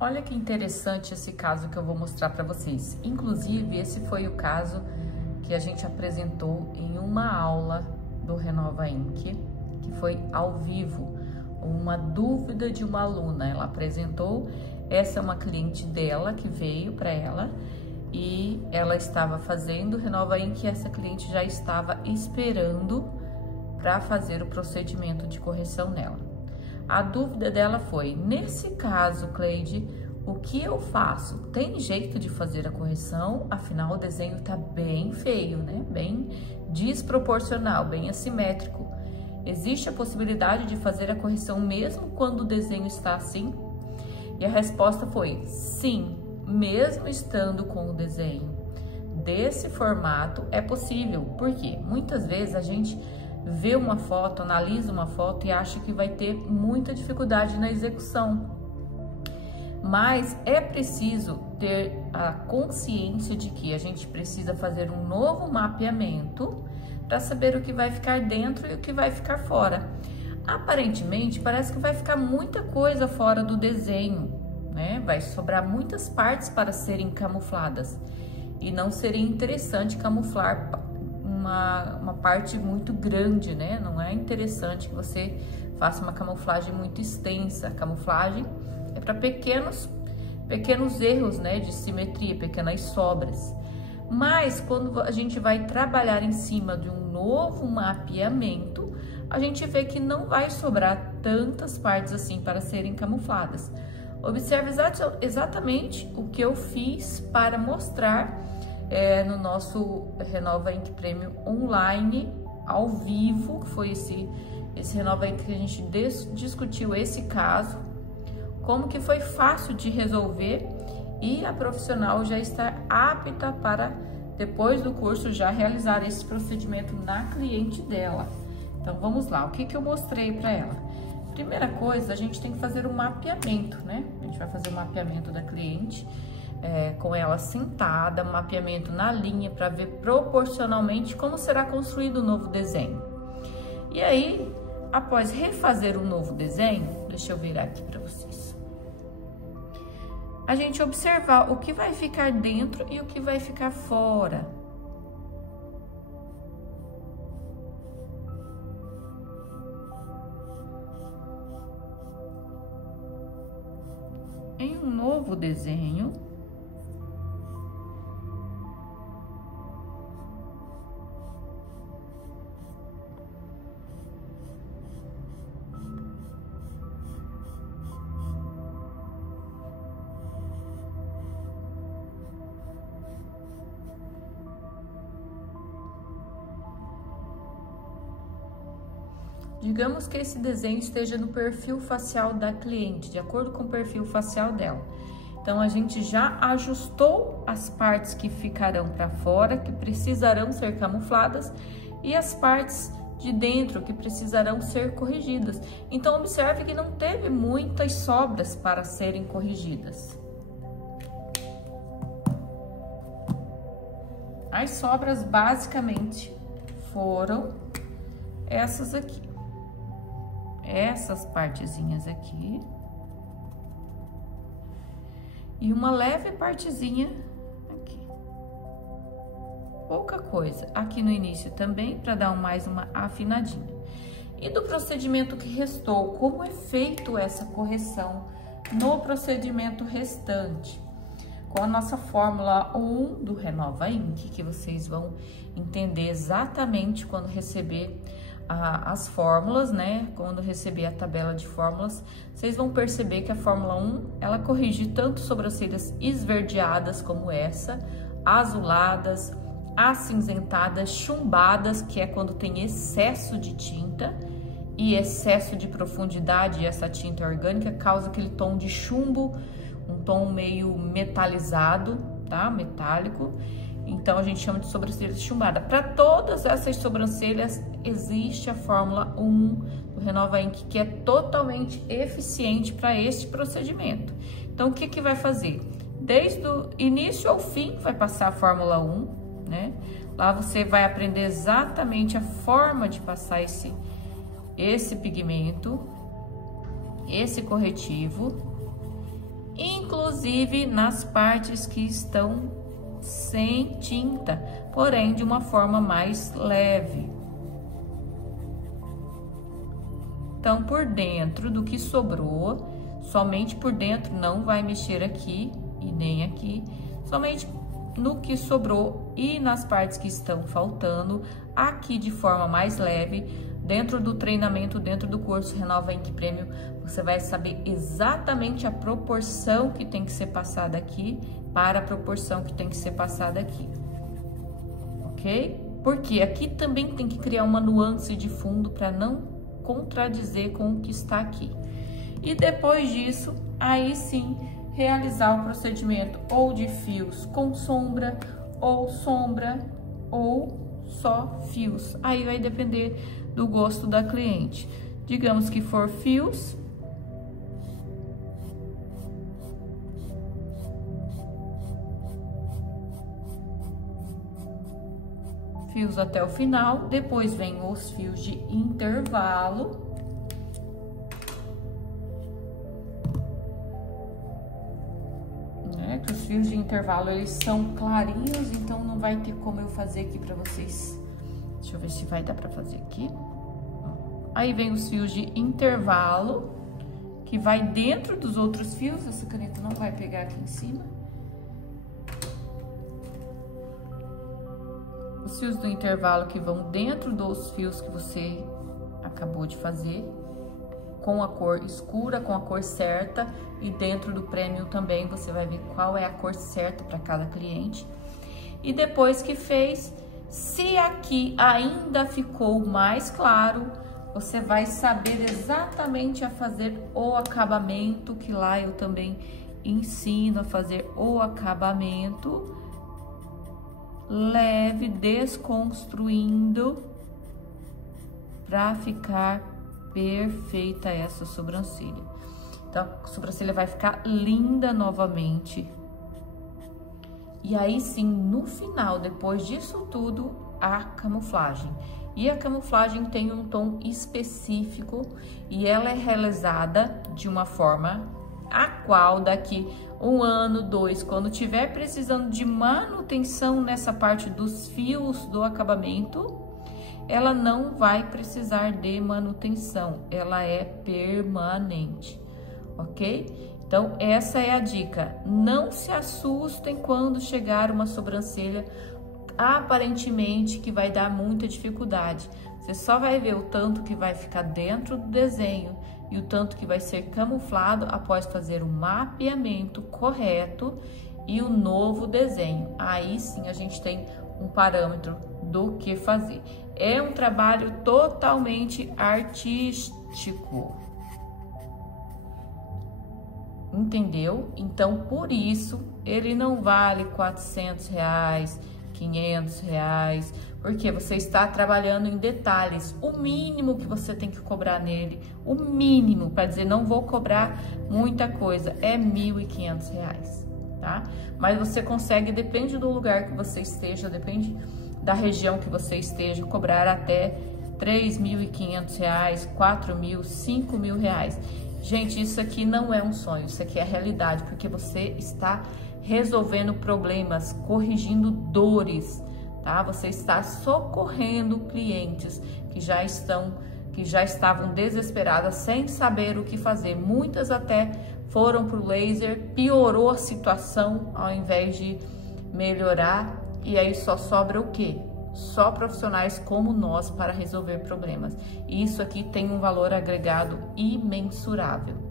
Olha que interessante esse caso que eu vou mostrar para vocês. Inclusive, esse foi o caso que a gente apresentou em uma aula do Renova Ink, que foi ao vivo, uma dúvida de uma aluna. Ela apresentou, essa é uma cliente dela que veio para ela e ela estava fazendo Renova Ink e essa cliente já estava esperando para fazer o procedimento de correção nela. A dúvida dela foi: nesse caso, Cleide, o que eu faço? Tem jeito de fazer a correção? Afinal, o desenho tá bem feio, né? Bem desproporcional, bem assimétrico. Existe a possibilidade de fazer a correção mesmo quando o desenho está assim? E a resposta foi sim, mesmo estando com o desenho desse formato, é possível. Por quê? Muitas vezes a gente vê uma foto, analisa uma foto e acha que vai ter muita dificuldade na execução. Mas é preciso ter a consciência de que a gente precisa fazer um novo mapeamento para saber o que vai ficar dentro e o que vai ficar fora. Aparentemente, parece que vai ficar muita coisa fora do desenho, né? Vai sobrar muitas partes para serem camufladas e não seria interessante camuflar uma parte muito grande, né? Não é interessante que você faça uma camuflagem muito extensa. A camuflagem é para pequenos erros, né, de simetria, pequenas sobras. Mas quando a gente vai trabalhar em cima de um novo mapeamento, a gente vê que não vai sobrar tantas partes assim para serem camufladas. Observe exatamente o que eu fiz para mostrar no nosso Renova Ink Premium online, ao vivo, que foi esse Renova Ink que a gente discutiu esse caso, como que foi fácil de resolver e a profissional já está apta para, depois do curso, já realizar esse procedimento na cliente dela. Então, vamos lá, o que eu mostrei para ela? Primeira coisa, a gente tem que fazer um mapeamento, né? A gente vai fazer o mapeamento da cliente, com ela sentada, mapeamento na linha para ver proporcionalmente como será construído o novo desenho. E aí, após refazer o novo desenho, deixa eu virar aqui para vocês, a gente observar o que vai ficar dentro e o que vai ficar fora. Em um novo desenho, digamos que esse desenho esteja no perfil facial da cliente, de acordo com o perfil facial dela. Então, a gente já ajustou as partes que ficarão para fora, que precisarão ser camufladas, e as partes de dentro que precisarão ser corrigidas. Então, observe que não teve muitas sobras para serem corrigidas. As sobras, basicamente, foram essas aqui. Essas partezinhas aqui e uma leve partezinha aqui, pouca coisa aqui no início também, para dar mais uma afinadinha. E do procedimento que restou, como é feito essa correção no procedimento restante? Com a nossa fórmula 1 do Renova Ink, que vocês vão entender exatamente quando receber as fórmulas, né? Quando receber a tabela de fórmulas, vocês vão perceber que a fórmula 1, ela corrige tanto sobrancelhas esverdeadas como essa, azuladas, acinzentadas, chumbadas, que é quando tem excesso de tinta e excesso de profundidade, e essa tinta orgânica causa aquele tom de chumbo, um tom meio metalizado, tá? Metálico. Então, a gente chama de sobrancelha chumbada. Para todas essas sobrancelhas, existe a fórmula 1 do Renova Ink, que é totalmente eficiente para este procedimento. Então, o que vai fazer? Desde o início ao fim, vai passar a fórmula 1, né? Lá você vai aprender exatamente a forma de passar esse pigmento, esse corretivo. inclusive nas partes que estão sem tinta, porém de uma forma mais leve. Então, por dentro do que sobrou, somente por dentro, não vai mexer aqui e nem aqui, somente no que sobrou e nas partes que estão faltando, aqui de forma mais leve. Dentro do treinamento, dentro do curso Renova Ink Premium, você vai saber exatamente a proporção que tem que ser passada aqui para a proporção que tem que ser passada aqui, ok? Porque aqui também tem que criar uma nuance de fundo para não contradizer com o que está aqui. E depois disso, aí sim, realizar o procedimento ou de fios com sombra, ou só fios. Aí vai depender do gosto da cliente. Digamos que for fios, fios até o final, depois vem os fios de intervalo. Que os fios de intervalo, eles são clarinhos, então não vai ter como eu fazer aqui pra vocês. Deixa eu ver se vai dar pra fazer aqui. Aí vem os fios de intervalo, que vai dentro dos outros fios. Essa caneta não vai pegar aqui em cima. Os fios do intervalo que vão dentro dos fios que você acabou de fazer, com a cor escura, com a cor certa, e dentro do prêmio também você vai ver qual é a cor certa para cada cliente. E depois que fez, se aqui ainda ficou mais claro, você vai saber exatamente a fazer o acabamento, que lá eu também ensino a fazer o acabamento leve, desconstruindo, para ficar perfeita essa sobrancelha. Então, a sobrancelha vai ficar linda novamente. E aí sim, no final, depois disso tudo, a camuflagem. E a camuflagem tem um tom específico e ela é realizada de uma forma a qual daqui 1 ano, 2, quando tiver precisando de manutenção nessa parte dos fios do acabamento, ela não vai precisar de manutenção, ela é permanente, ok? Então, essa é a dica. Não se assustem quando chegar uma sobrancelha aparentemente que vai dar muita dificuldade. Você só vai ver o tanto que vai ficar dentro do desenho e o tanto que vai ser camuflado após fazer o mapeamento correto e o novo desenho. Aí sim a gente tem um parâmetro do que fazer. É um trabalho totalmente artístico. Entendeu? Então, por isso, ele não vale R$400, R$500, porque você está trabalhando em detalhes. O mínimo que você tem que cobrar nele, o mínimo, para dizer não vou cobrar muita coisa, é R$1.500, tá? Mas você consegue, depende do lugar que você esteja, depende da região que você esteja, cobrar até R$3.500, R$4.000, R$5.000. Gente, isso aqui não é um sonho, isso aqui é a realidade, porque você está resolvendo problemas, corrigindo dores, tá? Você está socorrendo clientes que já estavam desesperadas, sem saber o que fazer. Muitas até foram pro laser, piorou a situação ao invés de melhorar, e aí só sobra o quê? Só profissionais como nós para resolver problemas. E isso aqui tem um valor agregado imensurável.